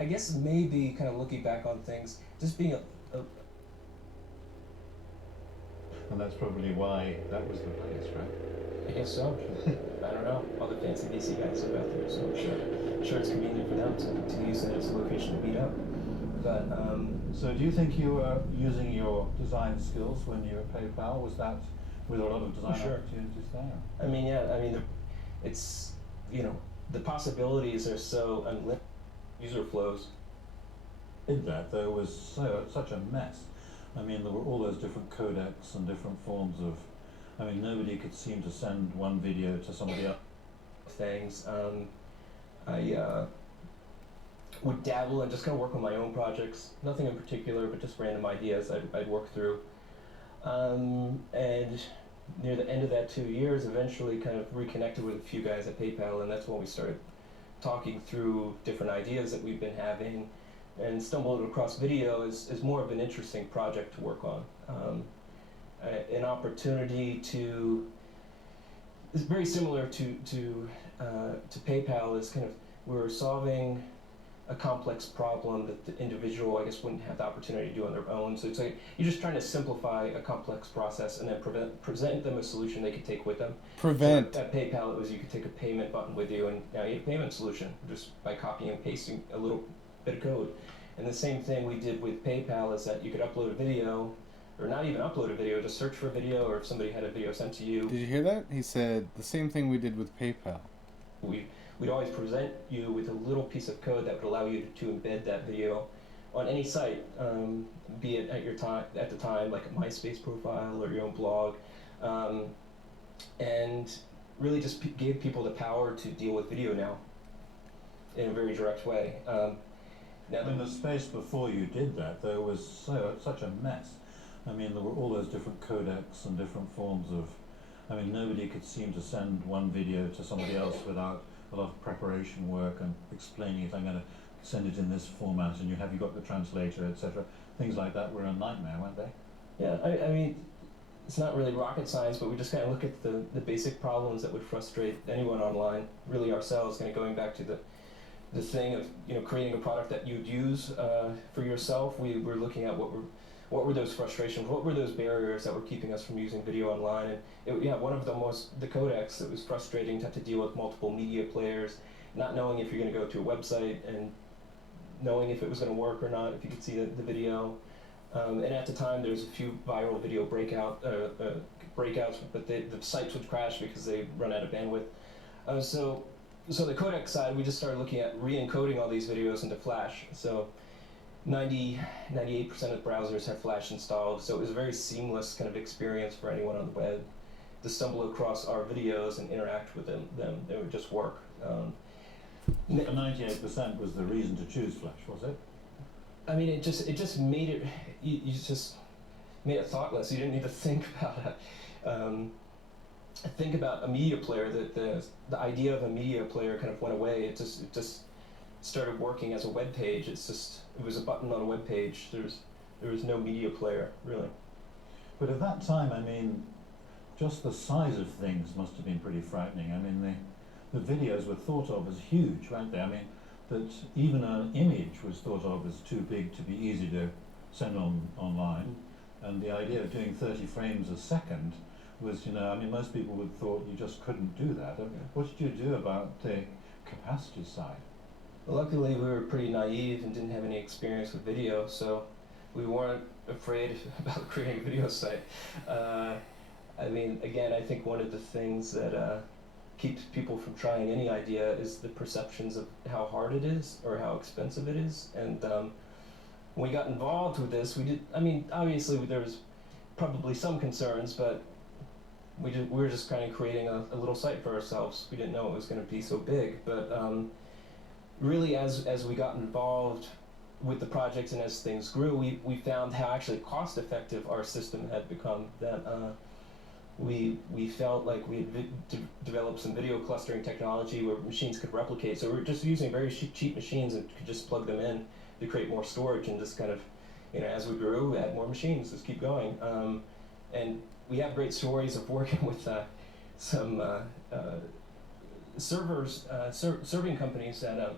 I guess maybe kind of looking back on things, just being a And that's probably why that was the place, right? I guess so. I don't know. All the fancy VC guys live out there, so I'm sure it's convenient for them to use that as a location to meet up. But So do you think you were using your design skills when you were at PayPal? Was that with a lot of design sure. opportunities there? I mean, yeah. I mean, it's you know the possibilities are so unlimited. User flows. Did that there was such a mess. I mean, there were all those different codecs and different forms of. I mean, nobody could seem to send one video to somebody else. Things. I would dabble and just kind of work on my own projects. Nothing in particular, but just random ideas I'd work through. And near the end of that 2 years, eventually kind of reconnected with a few guys at PayPal, and that's when we started talking through different ideas that we've been having, and stumbled across video is more of an interesting project to work on. An opportunity to is very similar to PayPal. Is kind of we're solving a complex problem that the individual, I guess, wouldn't have the opportunity to do on their own. So it's like you're just trying to simplify a complex process and then present them a solution they could take with them. Prevent. So at PayPal, it was you could take a payment button with you, and now you have a payment solution just by copying and pasting a little bit of code. And the same thing we did with PayPal is that you could upload a video, or not even upload a video, just search for a video, or if somebody had a video sent to you. Did you hear that? He said the same thing we did with PayPal. We'd always present you with a little piece of code that would allow you to embed that video on any site, be it at the time, like a MySpace profile or your own blog, and really just gave people the power to deal with video now in a very direct way. Now, in the space before you did that, there was such a mess. I mean, there were all those different codecs and different forms of. I mean, nobody could seem to send one video to somebody else without a lot of preparation work and explaining it. I'm going to send it in this format, and you got the translator, etc. Things like that were a nightmare, weren't they? Yeah, I mean, it's not really rocket science, but we just kind of look at the basic problems that would frustrate anyone online, really ourselves, kind of going back to the thing of creating a product that you'd use for yourself. We were looking at what were those frustrations, what were those barriers that were keeping us from using video online. And one of them was the codecs. It was frustrating to have to deal with multiple media players, not knowing if you're going to go to a website and knowing if it was going to work or not, if you could see the video. And at the time, there was a few viral video breakouts, but the sites would crash because they run out of bandwidth. So the codec side, we just started looking at re-encoding all these videos into Flash. So 98% of browsers have Flash installed, so it was a very seamless kind of experience for anyone on the web to stumble across our videos and interact with them. They would just work. 98% was the reason to choose Flash, was it? I mean, it just made it. You just made it thoughtless. You didn't need to think about it. Think about a media player. The idea of a media player kind of went away. It just started working as a web page. It was a button on a web page. There was no media player really. But at that time, I mean, just the size of things must have been pretty frightening. I mean, the videos were thought of as huge, weren't they? I mean, that even an image was thought of as too big to be easy to send online, and the idea of doing 30 frames a second was, I mean, most people would have thought you just couldn't do that. What did you do about the capacity side? Luckily, we were pretty naive and didn't have any experience with video, so we weren't afraid about creating a video site. I mean, again, I think one of the things that keeps people from trying any idea is the perceptions of how hard it is or how expensive it is. And when we got involved with this, obviously there was probably some concerns, but we were just kind of creating a little site for ourselves. We didn't know it was going to be so big, but really, as we got involved with the project and as things grew, we found how actually cost-effective our system had become. That we felt like we had developed some video clustering technology where machines could replicate. So we're just using very cheap machines and could just plug them in to create more storage and just kind of, as we grew, add more machines, just keep going. And we have great stories of working with some serving companies that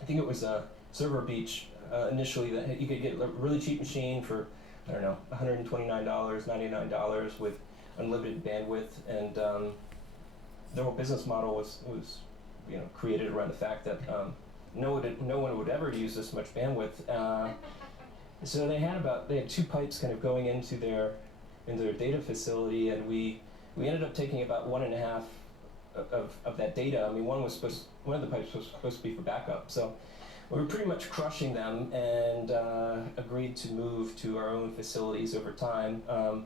I think it was Server Beach initially, that you could get a really cheap machine for, I don't know, $129, $99 with unlimited bandwidth, and their whole business model was created around the fact that no one would ever use this much bandwidth. So they had 2 pipes kind of going into their data facility, and we ended up taking about 1.5 of that data. I mean, one of the pipes was supposed to be for backup. So we were pretty much crushing them, and agreed to move to our own facilities over time. I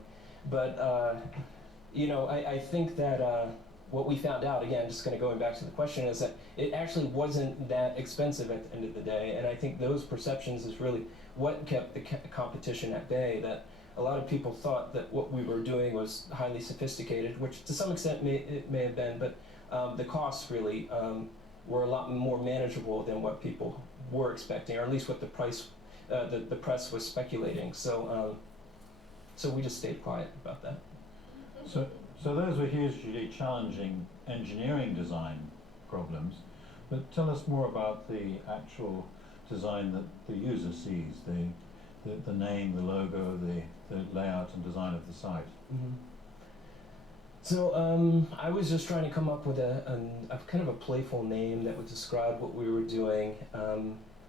think that what we found out, again, just kind of going back to the question, is that it actually wasn't that expensive at the end of the day. And I think those perceptions is really what kept the competition at bay, that a lot of people thought that what we were doing was highly sophisticated, which to some extent it may have been, but the costs really were a lot more manageable than what people were expecting, or at least what the press was speculating. So we just stayed quiet about that. So those were hugely challenging engineering design problems, but tell us more about the actual design that the user sees, the name, the logo, the layout and design of the site. Mm-hmm. So I was just trying to come up with a kind of a playful name that would describe what we were doing,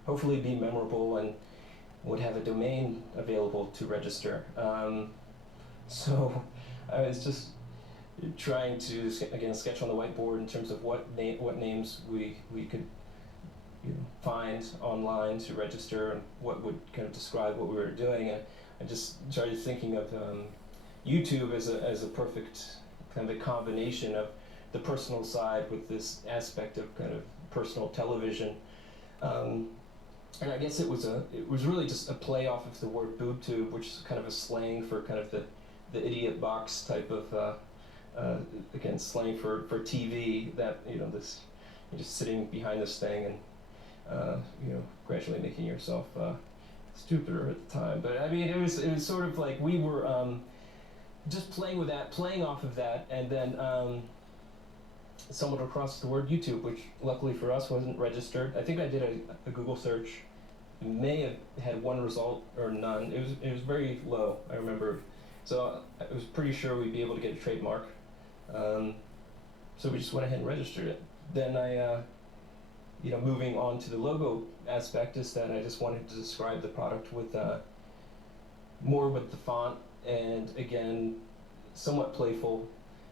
hopefully be memorable, and would have a domain available to register. So I was just trying to, again, sketch on the whiteboard in terms of what names we could find online to register, and what would kind of describe what we were doing. And I just started thinking of YouTube as a perfect kind of a combination of the personal side with this aspect of kind of personal television. And I guess it was really just a play off of the word boob tube, which is kind of a slang for kind of the idiot box type of again, slang for TV, that this, you're just sitting behind this thing and gradually making yourself stupider at the time. But I mean, it was sort of like we were just playing with that, playing off of that, and then stumbled across the word YouTube, which luckily for us wasn't registered. I think I did a Google search. It may have had one result or none. It was very low, I remember. So I was pretty sure we'd be able to get a trademark. So we just went ahead and registered it. Then I, moving on to the logo aspect, is that I just wanted to describe the product with more with the font, and again, somewhat playful,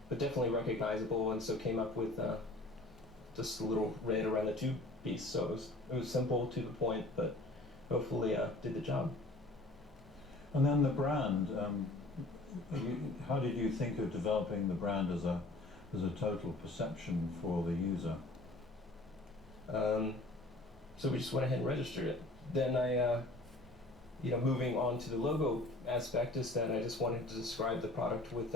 but definitely recognizable, and so came up with just a little red around the tube piece. So it was simple, to the point, but hopefully did the job. And then the brand. How did you think of developing the brand as a total perception for the user? So we just went ahead and registered it. Then I, moving on to the logo aspect, is that I just wanted to describe the product with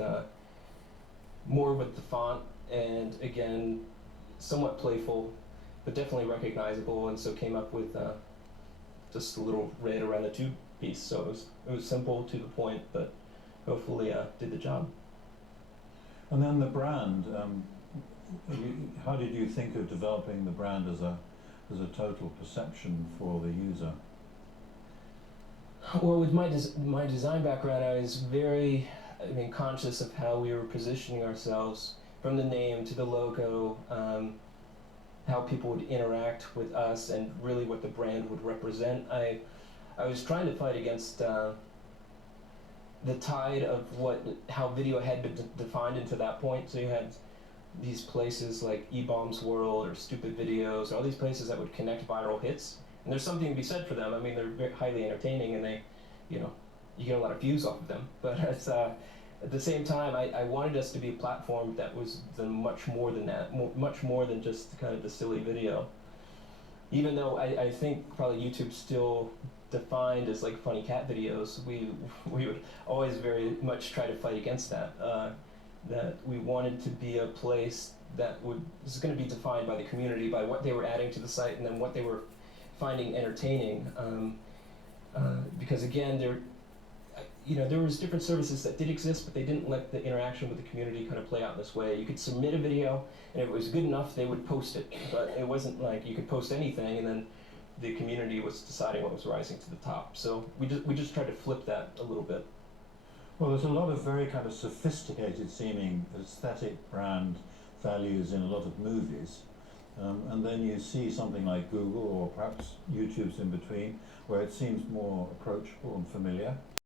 more with the font, and again, somewhat playful, but definitely recognizable, and so came up with just a little red around the tube piece. So it was simple, to the point, but hopefully did the job. And then the brand. How did you think of developing the brand as a total perception for the user? Well, with my design background, I was very, conscious of how we were positioning ourselves, from the name to the logo, how people would interact with us, and really what the brand would represent. I was trying to fight against the tide of how video had been defined into that point. So you had these places like E-Bombs World or Stupid Videos, or all these places that would connect viral hits. And there's something to be said for them. I mean, they're very highly entertaining, and they, you get a lot of views off of them. But it's, at the same time, I wanted us to be a platform that was much more than that, much more than just kind of the silly video. Even though I think probably YouTube's still defined as like funny cat videos, we would always very much try to fight against that. That we wanted to be a place that is going to be defined by the community, by what they were adding to the site, and then what they were finding entertaining. Because again, there was different services that did exist, but they didn't let the interaction with the community kind of play out in this way. You could submit a video, and if it was good enough, they would post it. But it wasn't like you could post anything, and then the community was deciding what was rising to the top. So we just tried to flip that a little bit. Well, there's a lot of very kind of sophisticated seeming aesthetic brand values in a lot of movies. And then you see something like Google or perhaps YouTube's in between, where it seems more approachable and familiar.